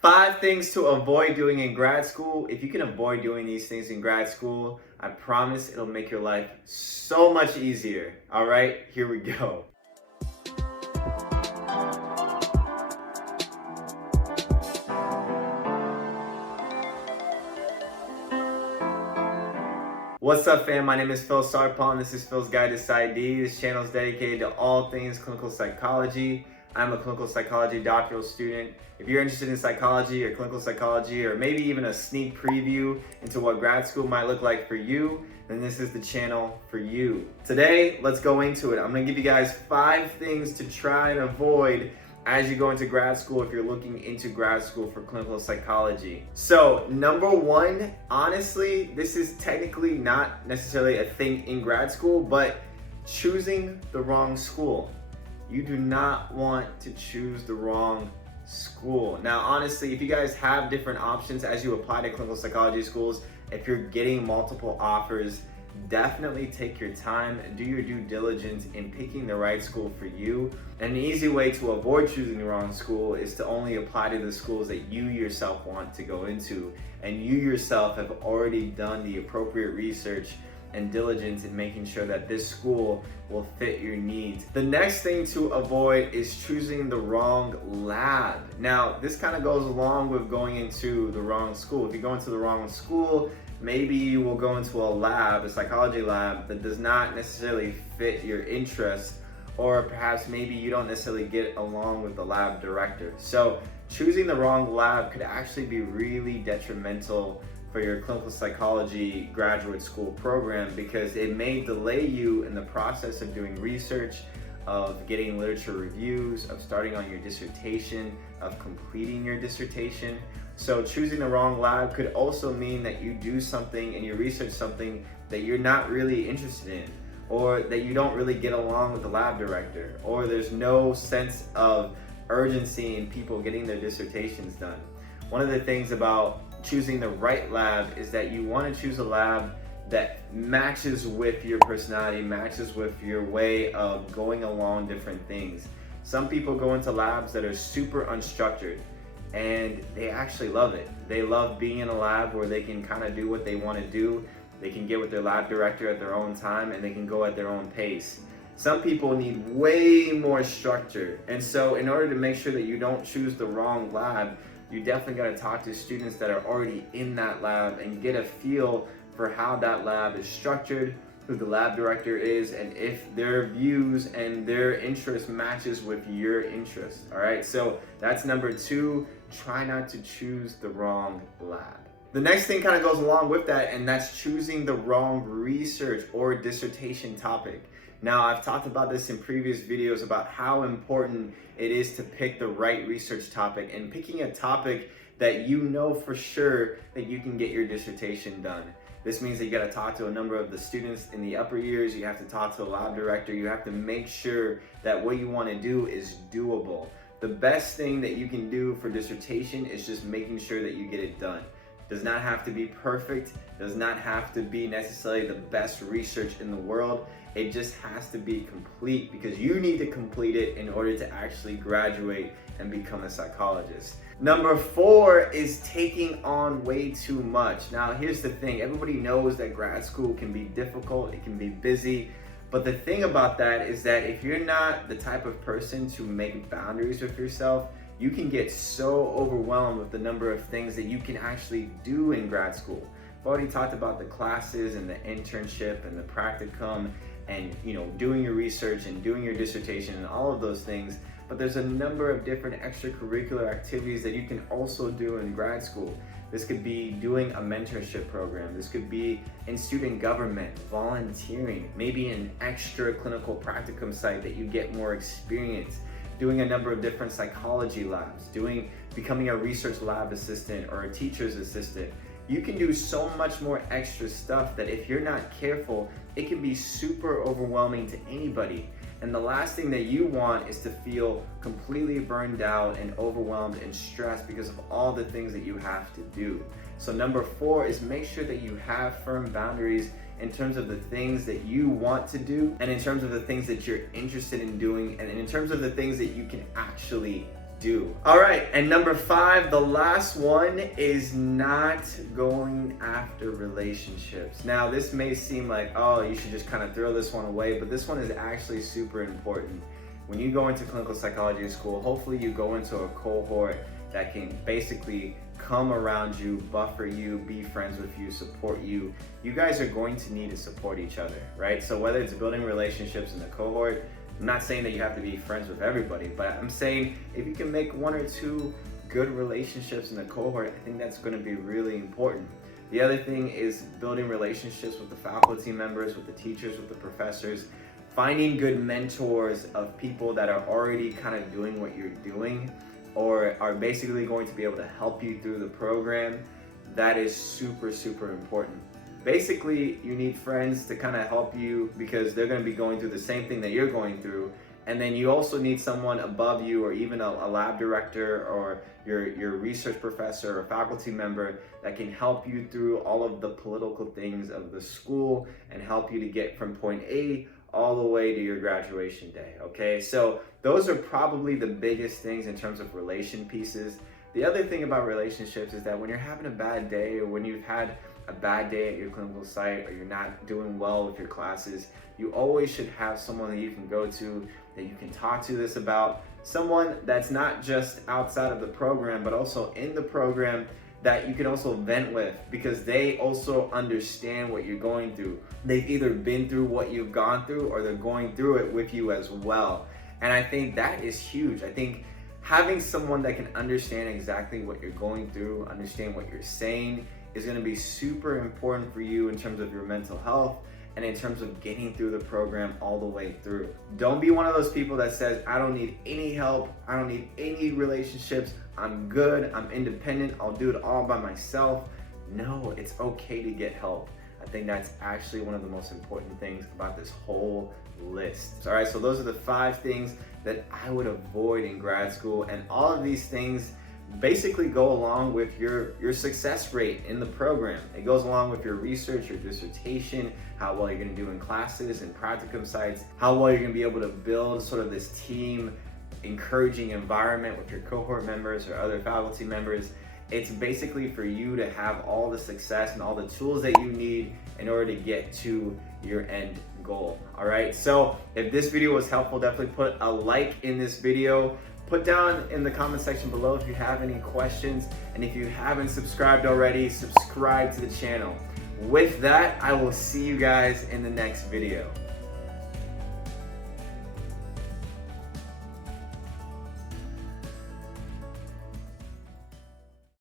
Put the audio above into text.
5 things to avoid doing in grad school. If you can avoid doing these things in grad school, I promise it'll make your life so much easier. All right, here we go. What's up, fam? My name is Phil Sarpon. This is Phil's Guide to PsyD. This channel is dedicated to all things clinical psychology. I'm a clinical psychology doctoral student. If you're interested in psychology or clinical psychology, or maybe even a sneak preview into what grad school might look like for you, then this is the channel for you. Today, let's go into it. I'm gonna give you guys 5 things to try and avoid as you go into grad school if you're looking into grad school for clinical psychology. So, number 1, honestly, this is technically not necessarily a thing in grad school, but choosing the wrong school. You do not want to choose the wrong school. Now, honestly, if you guys have different options as you apply to clinical psychology schools, if you're getting multiple offers, definitely take your time and do your due diligence in picking the right school for you. And an easy way to avoid choosing the wrong school is to only apply to the schools that you yourself want to go into, and you yourself have already done the appropriate research and diligence in making sure that this school will fit your needs. The next thing to avoid is choosing the wrong lab. Now, this kind of goes along with going into the wrong school. If you go into the wrong school, maybe you will go into a lab, a psychology lab, that does not necessarily fit your interests, or perhaps maybe you don't necessarily get along with the lab director. So choosing the wrong lab could actually be really detrimental for your clinical psychology graduate school program, because it may delay you in the process of doing research, of getting literature reviews, of starting on your dissertation, of completing your dissertation. So choosing the wrong lab could also mean that you do something and you research something that you're not really interested in, or that you don't really get along with the lab director, or there's no sense of urgency in people getting their dissertations done. One of the things about choosing the right lab is that you want to choose a lab that matches with your personality, matches with your way of going along different things. Some people go into labs that are super unstructured and they actually love it. They love being in a lab where they can kind of do what they want to do. They can get with their lab director at their own time and they can go at their own pace. Some people need way more structure. And so in order to make sure that you don't choose the wrong lab, you definitely got to talk to students that are already in that lab and get a feel for how that lab is structured, who the lab director is, and if their views and their interest matches with your interest. All right, so that's number 2. Try not to choose the wrong lab. The next thing kind of goes along with that, and that's choosing the wrong research or dissertation topic. Now, I've talked about this in previous videos about how important it is to pick the right research topic, and picking a topic that you know for sure that you can get your dissertation done. This means that you got to talk to a number of the students in the upper years, you have to talk to the lab director, you have to make sure that what you want to do is doable. The best thing that you can do for dissertation is just making sure that you get it done. Does not have to be perfect, does not have to be necessarily the best research in the world. It just has to be complete, because you need to complete it in order to actually graduate and become a psychologist. Number 4 is taking on way too much. Now, here's the thing. Everybody knows that grad school can be difficult, it can be busy. But the thing about that is that if you're not the type of person to make boundaries with yourself, you can get so overwhelmed with the number of things that you can actually do in grad school. I've already talked about the classes and the internship and the practicum and doing your research and doing your dissertation and all of those things, but there's a number of different extracurricular activities that you can also do in grad school. This could be doing a mentorship program. This could be in student government, volunteering, maybe an extra clinical practicum site that you get more experience, doing a number of different psychology labs, becoming a research lab assistant or a teacher's assistant. You can do so much more extra stuff that if you're not careful, it can be super overwhelming to anybody. And the last thing that you want is to feel completely burned out and overwhelmed and stressed because of all the things that you have to do. So number 4 is make sure that you have firm boundaries in terms of the things that you want to do, and in terms of the things that you're interested in doing, and in terms of the things that you can actually do. All right, and number 5, the last one is not going after relationships. Now, this may seem like, oh, you should just kind of throw this one away, but this one is actually super important. When you go into clinical psychology school, hopefully you go into a cohort that can basically come around you, buffer you, be friends with you, support you. You guys are going to need to support each other, right? So whether it's building relationships in the cohort, I'm not saying that you have to be friends with everybody, but I'm saying if you can make 1 or 2 good relationships in the cohort, I think that's going to be really important. The other thing is building relationships with the faculty members, with the teachers, with the professors, finding good mentors of people that are already kind of doing what you're doing or are basically going to be able to help you through the program. That is super, super important. Basically, you need friends to kind of help you because they're going to be going through the same thing that you're going through. And then you also need someone above you, or even a lab director or your research professor or faculty member that can help you through all of the political things of the school and help you to get from point A all the way to your graduation day, okay? So those are probably the biggest things in terms of relation pieces. The other thing about relationships is that when you're having a bad day, or when you've had a bad day at your clinical site, or you're not doing well with your classes, you always should have someone that you can go to, that you can talk to this about, someone that's not just outside of the program, but also in the program, that you can also vent with, because they also understand what you're going through. They've either been through what you've gone through, or they're going through it with you as well. And I think that is huge. I think having someone that can understand exactly what you're going through, understand what you're saying, is going to be super important for you in terms of your mental health and in terms of getting through the program all the way through. Don't be one of those people that says, I don't need any help, I don't need any relationships, I'm good, I'm independent, I'll do it all by myself. No, it's okay to get help. I think that's actually one of the most important things about this whole list. All right, so those are the 5 things that I would avoid in grad school, and all of these things basically go along with your success rate in the program. It goes along with your research, your dissertation, how well you're going to do in classes and practicum sites, how well you're going to be able to build sort of this team encouraging environment with your cohort members or other faculty members. It's basically for you to have all the success and all the tools that you need in order to get to your end goal. All right, so if this video was helpful, definitely put a like in this video. Put down in the comment section below if you have any questions, and if you haven't subscribed already, subscribe to the channel. With that, I will see you guys in the next video.